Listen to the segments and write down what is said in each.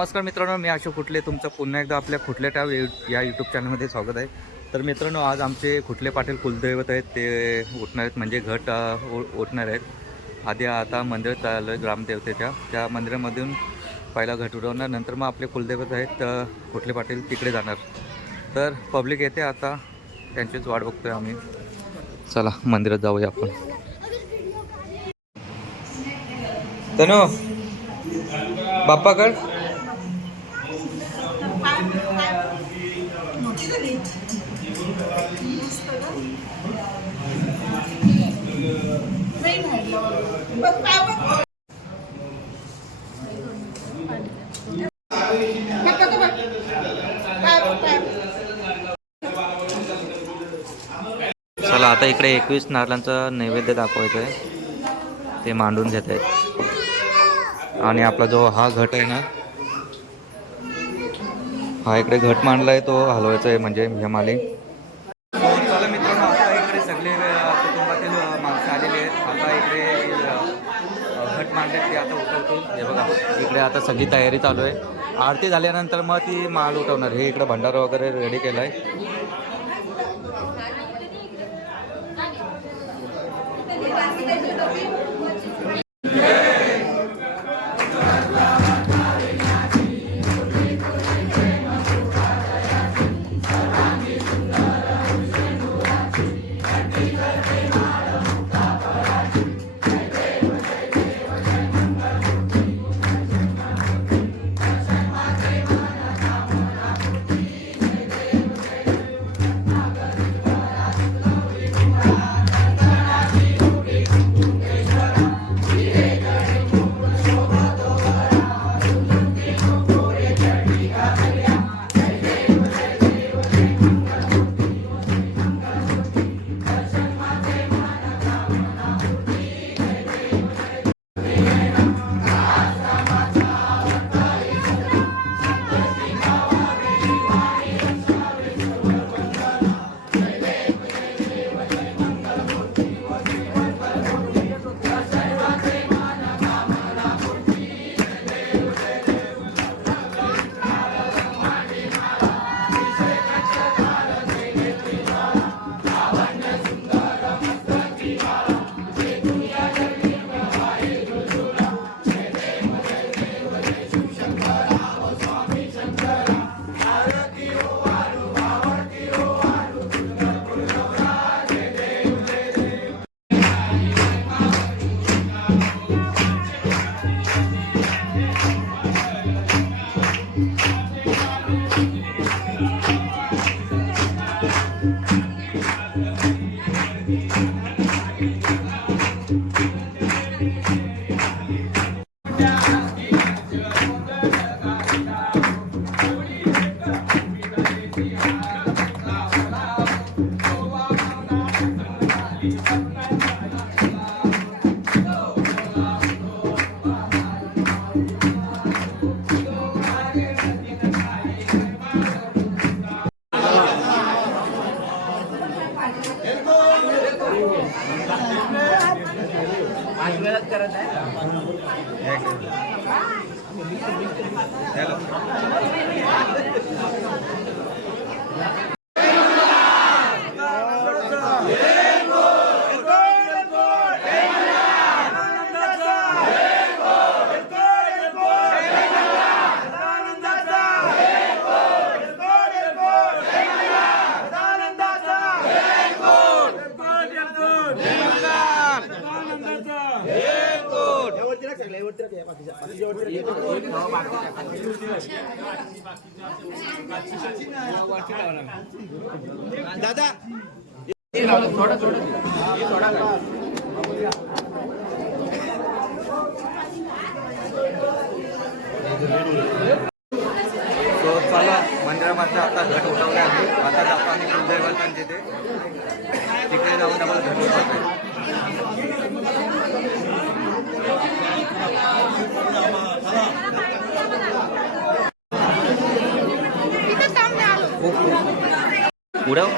नमस्कार मित्रांनो मी अशोक खुटले तुमचं पुन्हा एकदा आपल्या खुटले टाव या यूट्यूब चॅनलमध्ये स्वागत आहे. तर मित्रांनो आज आमचे खुटले पाटील कुलदैवत आहेत ते उठणार आहेत म्हणजे घट उ- उठणार आहेत. आधी आता मंदिरात चाललं आहे ग्रामदेवतेच्या. त्या मंदिरामधून पहिला घट उडवणार नंतर मग आपले कुलदैवत आहेत तर खुटले पाटील तिकडे जाणार. तर पब्लिक येते आता. त्यांचीच वाट बघतोय आम्ही. चला मंदिरात जाऊया आपण. तनु बाप्पाकड? आता इकडे एकवीस नारळांचा नैवेद्य दाखवायचं आहे ते मांडून घेत आहेत आणि आपला जो हा घट आहे ना हा इकडे घट मांडला आहे तो हलवायचा आहे म्हणजे हेमाली. चला मित्रांनो आता इकडे सगळे कुटुंबातील माणसं आलेले आहेत. आता इकडे घट मांडले ते आता उठवतील हे बघा इकडे आता सगळी तयारी चालू आहे. आरती झाल्यानंतर मग ती माल उठवणार. हे इकडे भंडारा वगैरे रेडी केला आहे এক तो चला मंदिरामध्ये आता घट उठवले आहे. आता जातो आम्ही कुलदैवतांचे ते तिकडे जाऊन डबल घट उठवतो उडव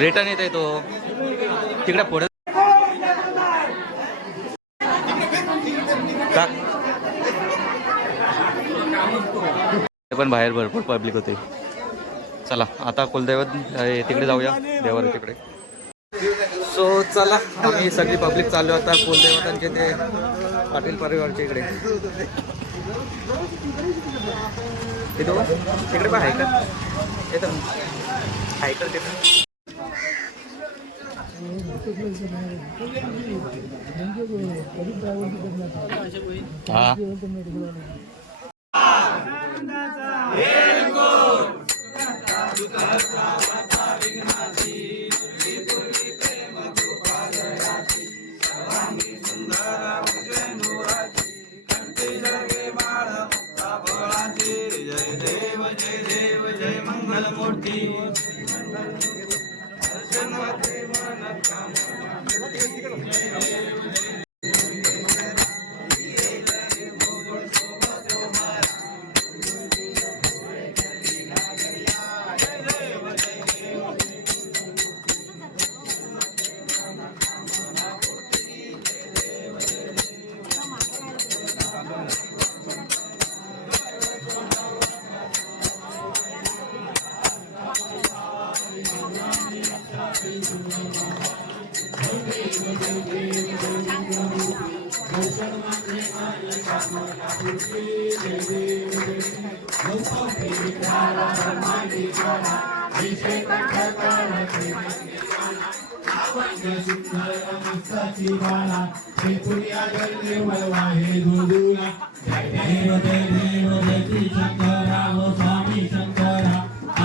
रिटर्न येत आहे तो. तिकडे पुढे. पण बाहेर भरपूर पब्लिक होते. चला आता कुलदैवत तिकडे जाऊया. देवर तिकडे. सो चला आम्ही सगळी पब्लिक चालू आता कुलदैवतांचे ते पाटील परिवारच्या इकडे. तिथं तिकडे पण का येतं का तिकडे हा. देव जय मंगल मूर्ती. दर्शन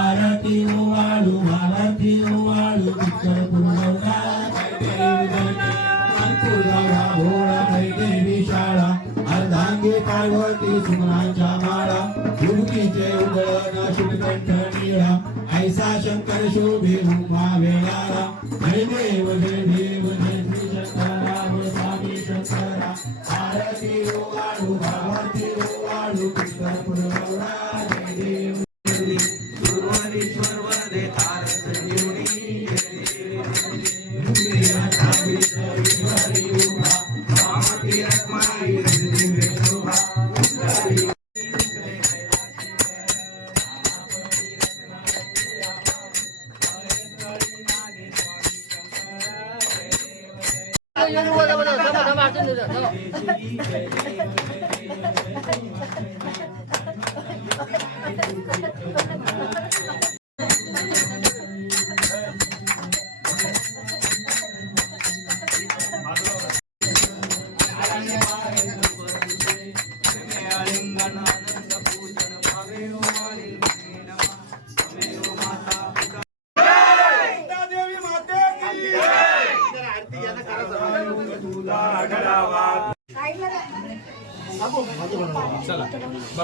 आरती ओवाळू आरती ओवाळू पुरवला भोळा शाळा अर्धांगी पार्वती सुमनांच्या माळा दुर्गीचे उगळण शुभकंठ निळा ऐसा शंकर शोभे उमा वेळाला जय देव जय देव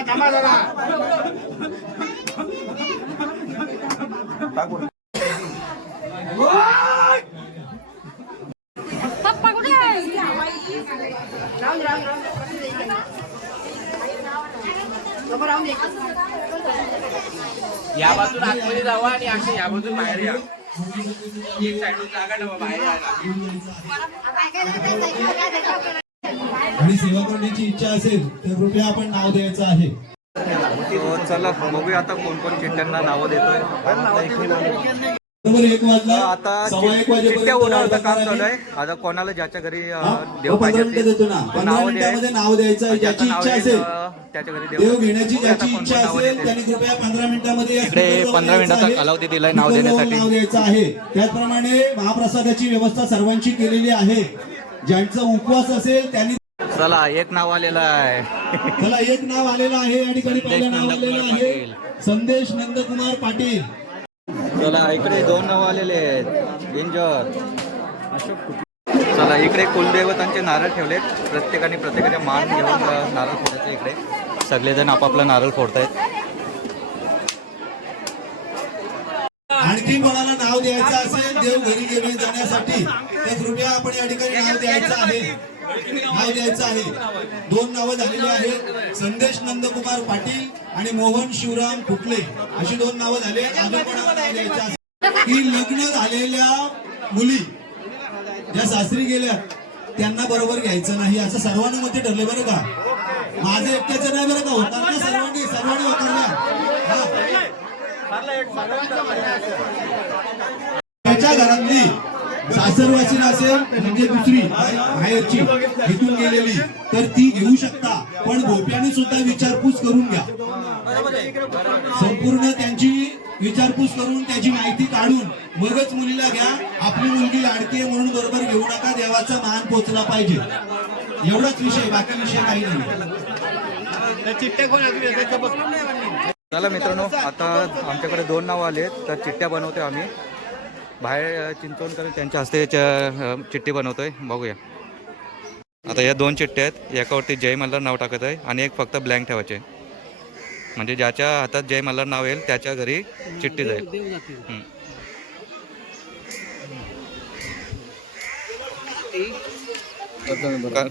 थांबा थांबा जरा या बाजून आतमध्ये जावा आणि अशी या बाजून बाहेर या. एक साईडून जागा ठेवा बाहेर यायला आणि सेवा करण्याची इच्छा असेल तर कृपया आपण नाव द्यायचं आहे तो चला बघूया आता कोण कोण चिठ्ठ्यांना नावं देतोय बरोबर एक वाजला आता सव्वा एक चिठ्ठ्या वाजेपर्यंत उडवण्याचं काम चालू आहे आता कोणाला ज्याच्या घरी? देव पाहिजे पंधरा मिनिटं देतो ना तो पंधरा नावं द्याय. मिनिटामध्ये नाव द्यायचं आहे ज्याचं ज्याची नाव इच्छा येईल, असेल अं, त्याच्या घरी देव घेण्याची बघूया आता ज्याची कोण इच्छा कोण नावं असेल. त्यांनी कृपया पंधरा मिनिटांमध्ये या इकडे स्पीकरवर 15 मिनिटाचा द्यायचं आहे. कालावधी दिलाय नाव देण्यासाठी. नाव द्यायचं आहे त्याचप्रमाणे महाप्रसादाची व्यवस्था सर्वांची केलेली आहे ज्यांचा उपवास असेल त्यांनी चला एक नाव आलेलं आहे. त्याला एक नाव आलेलं आहे आणि कधी पहिलं नाव आलेलं आहे. संदेश नंदकुमार पाटील. चला इकडे दोन नाव आलेले आहेत. डेंजर चला इकडे कुलदेवतांचे नारळ ठेवलेत. प्रत्येकाने प्रत्येकाच्या मान घेऊन नारळ फोडायचं इकडे. सगळेजण आपापला नारळ फोडतायत. आणखी कोणाला नाव द्यायचं असेल देव घरी घेऊन जाण्यासाठी तर कृपया आपण या ठिकाणी नाव द्यायचं आहे. नाव द्यायचं आहे. दोन नावं झालेली आहेत. संदेश नंदकुमार पाटील आणि मोहन शिवराम फुटले. अशी दोन नावं झाले अजून कोणाला नाव द्यायचं की लग्न झालेल्या मुली ज्या सासरी गेल्या त्यांना बरोबर घ्यायचं नाही असं सर्वानुमते ठरले बरं का? माझं एकट्याचं नाही बरं का? होणार ना सर्वांनी सर्वांनी होणार ना त्याच्या घरातली सासरवासी असेल म्हणजे दुसरी बाहेरची इथून गेलेली तर ती घेऊ शकता. पण गोप्याने सुद्धा विचारपूस करून घ्या. संपूर्ण त्यांची विचारपूस करून त्याची माहिती काढून मगच मुलीला घ्या. आपली मुलगी लाडकी आहे म्हणून बरोबर घेऊ नका. देवाचा मान पोचला पाहिजे. एवढाच विषय बाकी विषय काही नाही. चला मित्रांनो आता आमच्याकडे दोन नावं आले आहेत तर चिठ्ठ्या बनवतोय आम्ही. बाहेर अ, चिंचवणकर त्यांच्या हस्ते चिठ्ठी बनवतोय. बघूया. आता या दोन चिठ्ठ्या आहेत. एकावरती जय मल्हार नाव टाकत आहे आणि एक फक्त ब्लँक ठेवायचे. म्हणजे ज्याच्या हातात जय मल्हार नाव येईल त्याच्या घरी चिठ्ठी जाईल.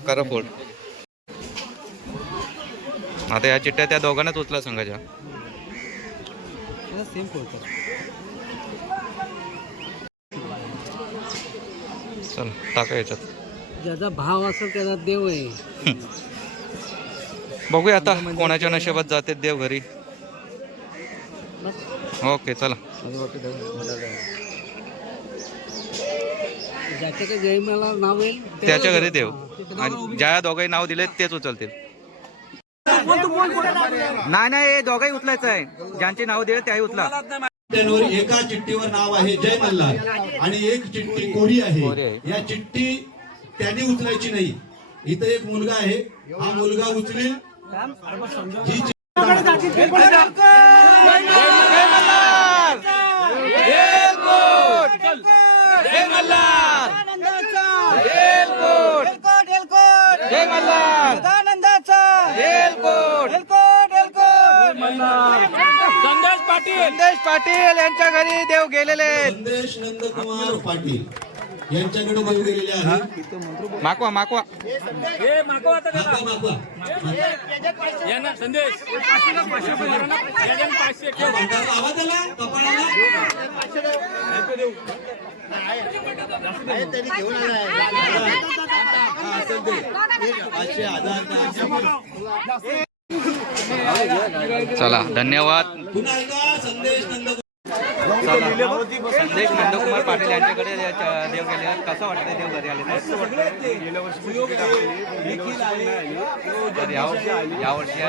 करा फोड आता या चिठ्ठ्या त्या दोघांनाच उचला सांगायच्या चल टाका याच्यात. ज्याचा भाव असेल त्याचा देव आहे. बघूया आता कोणाच्या नशिबात जाते देव घरी. ओके चला. ज्याच्याकडे जय मला नाव येईल त्याच्या घरी देव. आणि ज्या दोघांनी नाव दिले तेच उचलतील. नाही नाही हे दोघाही उचलायचं आहे. ज्यांचे नाव दिले त्याही उचला. त्यांवर एका चिठ्ठीवर नाव आहे जय मल्हार आणि एक चिठ्ठी कोरी आहे. या चिठ्ठी त्यांनी उचलायची नाही. इथं एक मुलगा आहे. हा मुलगा उचलील. जी चिठ्ठी संदेश पाटील. संदेश पाटील यांच्या घरी देव गेलेले आहेत. संदेश नंदकुमार पाटील यांच्याकडे देव गेलेले आहे माकवा माकवा हे. यांना संदेश. पाचशे आवाज आला? कपाळाला? पाचशे. चला धन्यवाद. संदेश नंदकुमार पाटील यांच्याकडे देव गेले. कसं वाटतं देव घरी आले तर? या- यावर्षी